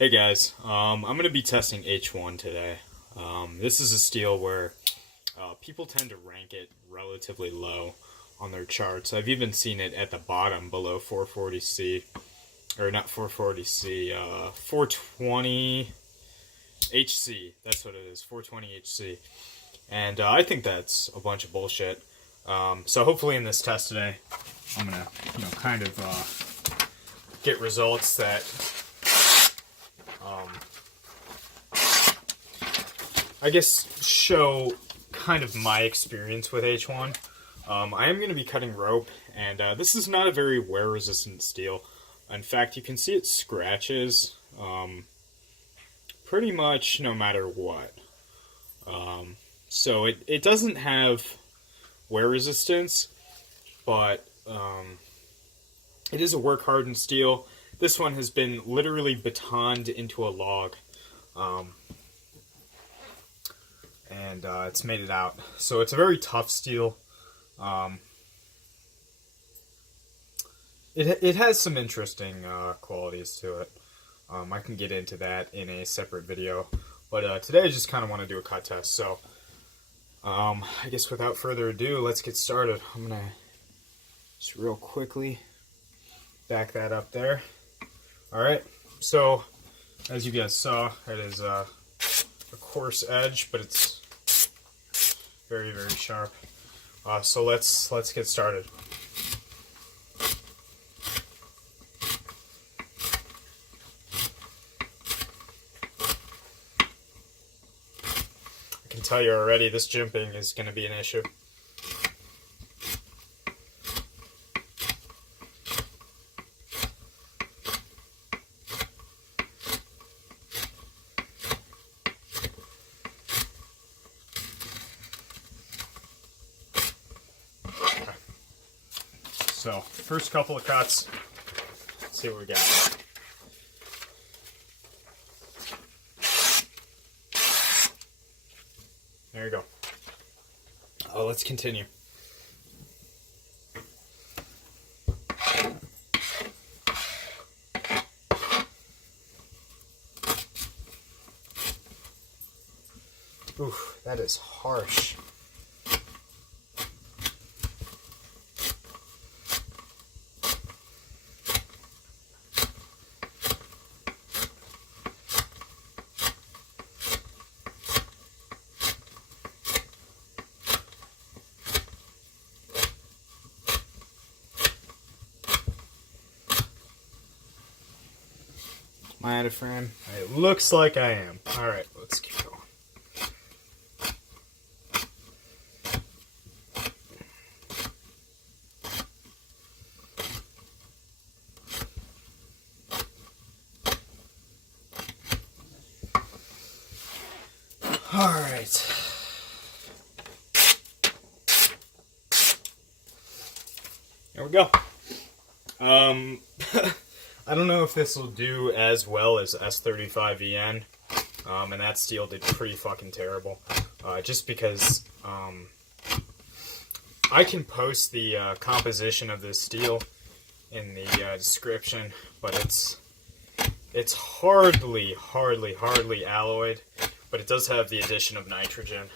Hey guys, I'm going to be testing H1 today. This is a steel where people tend to rank it relatively low on their charts. I've even seen it at the bottom below 440C, or not 440C, 420HC. That's what it is, 420HC. And I think that's a bunch of bullshit. So hopefully in this test today, I'm going to, kind of get results that I guess show kind of my experience with H1. I am going to be cutting rope, and this is not a very wear-resistant steel. In fact, you can see it scratches pretty much no matter what. So it doesn't have wear resistance, but it is a work-hardened steel. This one has been literally batoned into a log. And it's made it out. So it's a very tough steel. It has some interesting qualities to it. I can get into that in a separate video. But today I just kind of want to do a cut test. So I guess without further ado, let's get started. I'm going to just real quickly back that up there. Alright, so as you guys saw, it is a coarse edge, but it's very, very sharp. So let's get started. I can tell you already, this jimping is going to be an issue. So, first couple of cuts, let's see what we got. There you go. Let's continue. Oof, that is harsh. Am I out of frame? It looks like I am. Alright, let's keep going. Alright. There we go. I don't know if this will do as well as s35vn, and that steel did pretty fucking terrible. Just because I can post the composition of this steel in the description, but it's hardly alloyed, but it does have the addition of nitrogen,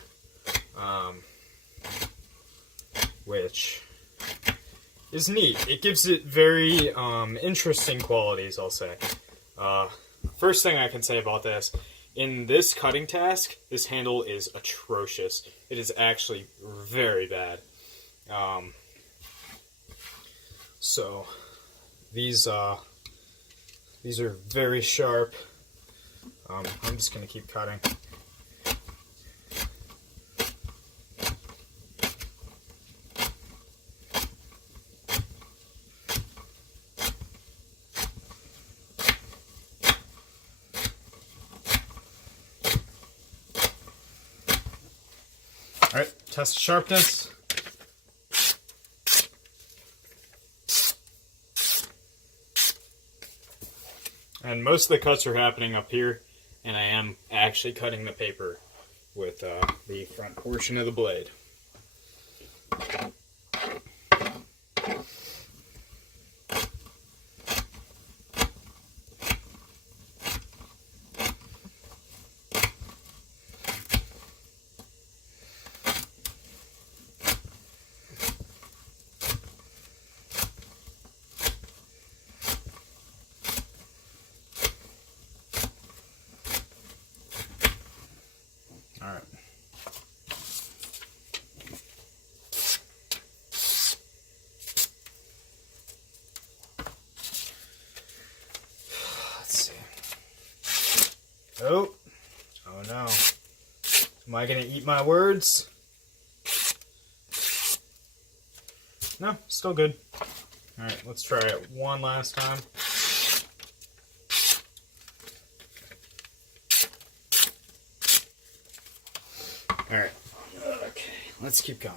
which is neat. It gives it very interesting qualities, I'll say. First thing I can say about this, in this cutting task, this handle is atrocious. It is actually very bad. So these are very sharp. I'm just going to keep cutting. Alright, test sharpness. And most of the cuts are happening up here, and I am actually cutting the paper with the front portion of the blade. All right. Let's see. Oh. Oh no. Am I gonna eat my words? No, still good. All right, let's try it one last time. All right. Okay, let's keep going.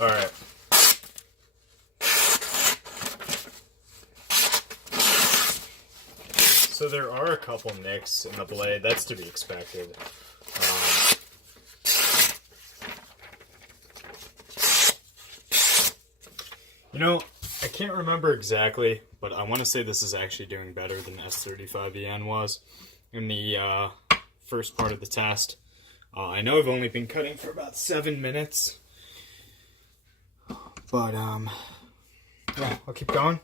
All right. So there are a couple nicks in the blade. That's to be expected. You know, I can't remember exactly, but I want to say this is actually doing better than S35vn was in the first part of the test. I know I've only been cutting for about 7 minutes. But, yeah, I'll keep going.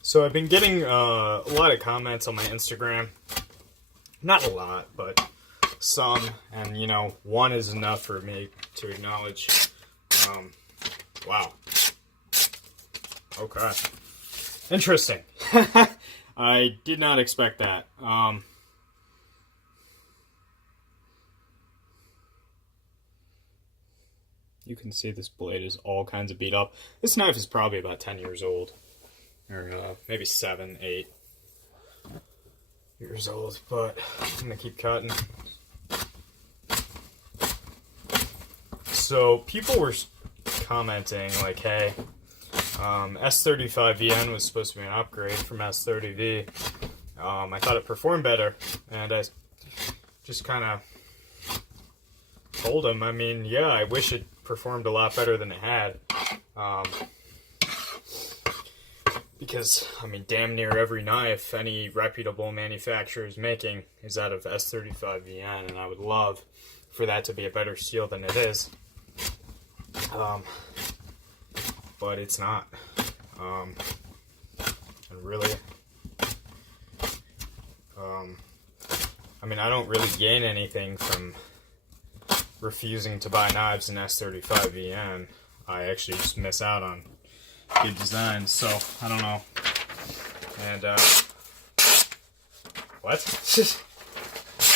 So I've been getting a lot of comments on my Instagram. Not a lot, but some. And, you know, one is enough for me to acknowledge. Wow. Okay. Interesting. I did not expect that. You can see this blade is all kinds of beat up. This knife is probably about 10 years old. Or maybe 7, 8 years old, but I'm gonna keep cutting. So people were commenting like, hey, S35vn was supposed to be an upgrade from S30V. I thought it performed better, and I just kind of told them, I mean, yeah, I wish it performed a lot better than it had. Because, I mean, damn near every knife any reputable manufacturer is making is out of S35vn, and I would love for that to be a better steel than it is. But it's not. And really, I mean, I don't really gain anything from refusing to buy knives in S35vn. I actually just miss out on good designs, so I don't know. And what? That's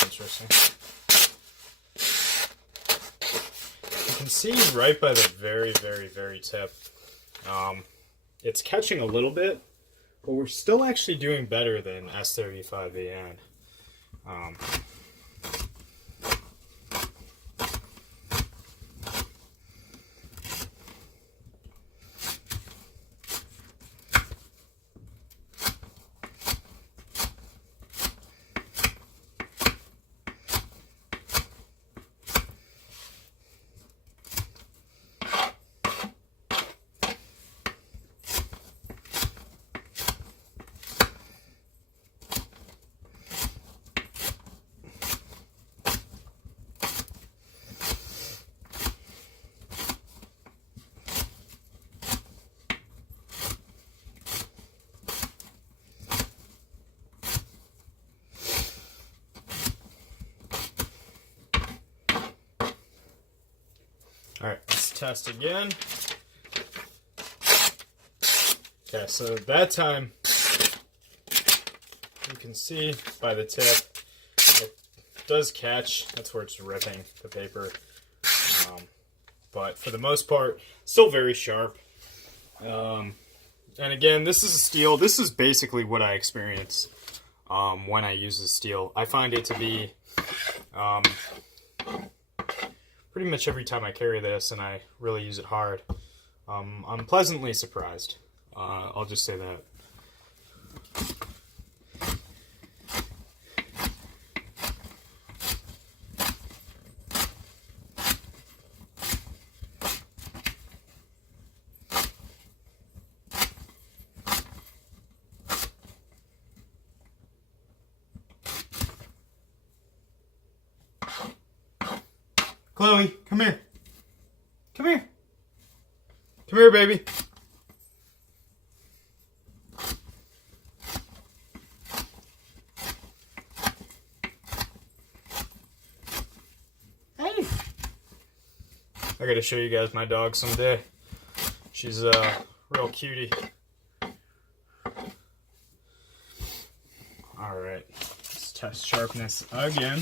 interesting. You can see right by the very, very, very tip. It's catching a little bit, but we're still actually doing better than S35vn. test again. Okay, so that time, you can see by the tip, it does catch. That's where it's ripping the paper. But for the most part, still very sharp. And again, this is a steel. This is basically what I experience when I use the steel. I find it to be pretty much every time I carry this and I really use it hard, I'm pleasantly surprised. I'll just say that. Chloe, come here. Come here. Come here, baby. Hey. I gotta show you guys my dog someday. She's a real cutie. Alright, let's test sharpness again.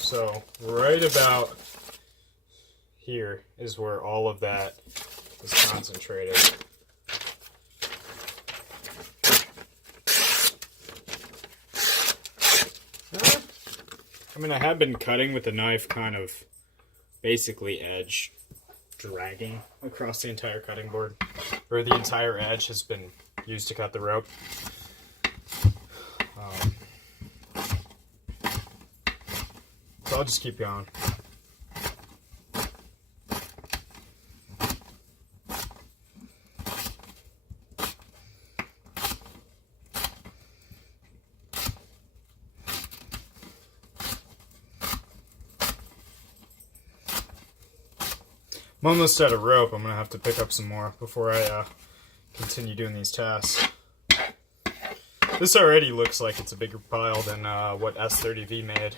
So right about here is where all of that is concentrated. I mean, I have been cutting with the knife kind of basically edge dragging across the entire cutting board, or the entire edge has been used to cut the rope. So I'll just keep going. I'm almost out of rope. I'm going to have to pick up some more before I continue doing these tasks. This already looks like it's a bigger pile than what S30V made.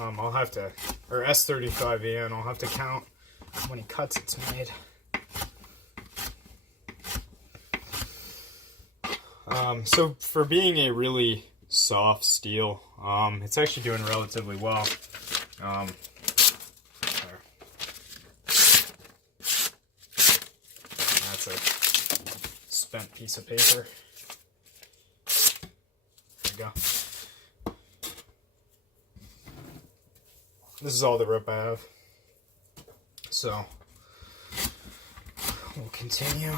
I'll have to, or s35vn, I'll have to count how many cuts it's made. So for being a really soft steel, it's actually doing relatively well. That's a spent piece of paper. There we go. This is all the rope I have. So we'll continue.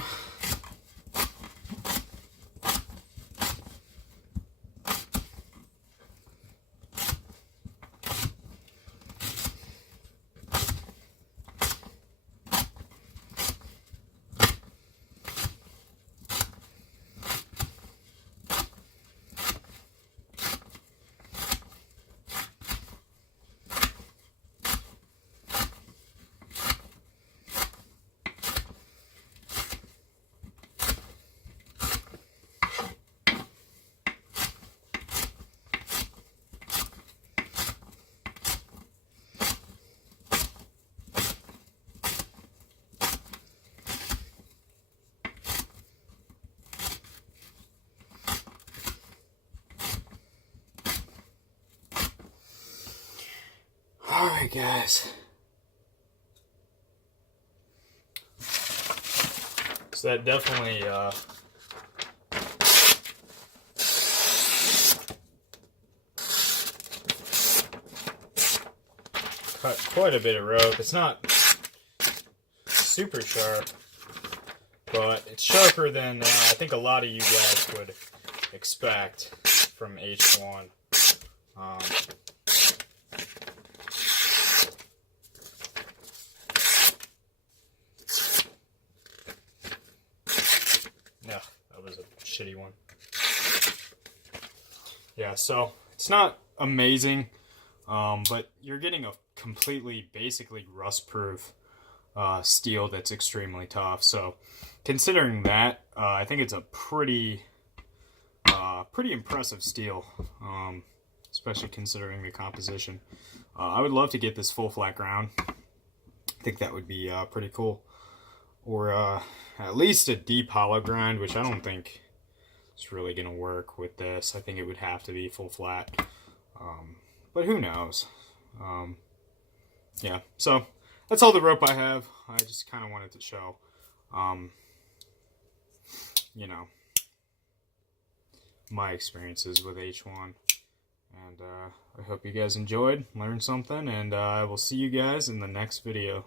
Alright guys, so that definitely cut quite a bit of rope. It's not super sharp, but it's sharper than I think a lot of you guys would expect from H1. Yeah, that was a shitty one. Yeah, so it's not amazing, but you're getting a completely, basically rust-proof steel that's extremely tough. So considering that, I think it's a pretty impressive steel. especially considering the composition. I would love to get this full flat ground. I think that would be pretty cool. Or at least a deep hollow grind, which I don't think is really going to work with this. I think it would have to be full flat. But who knows? Yeah, so that's all the rope I have. I just kind of wanted to show, you know, my experiences with H1. And I hope you guys enjoyed, learned something, and I will see you guys in the next video.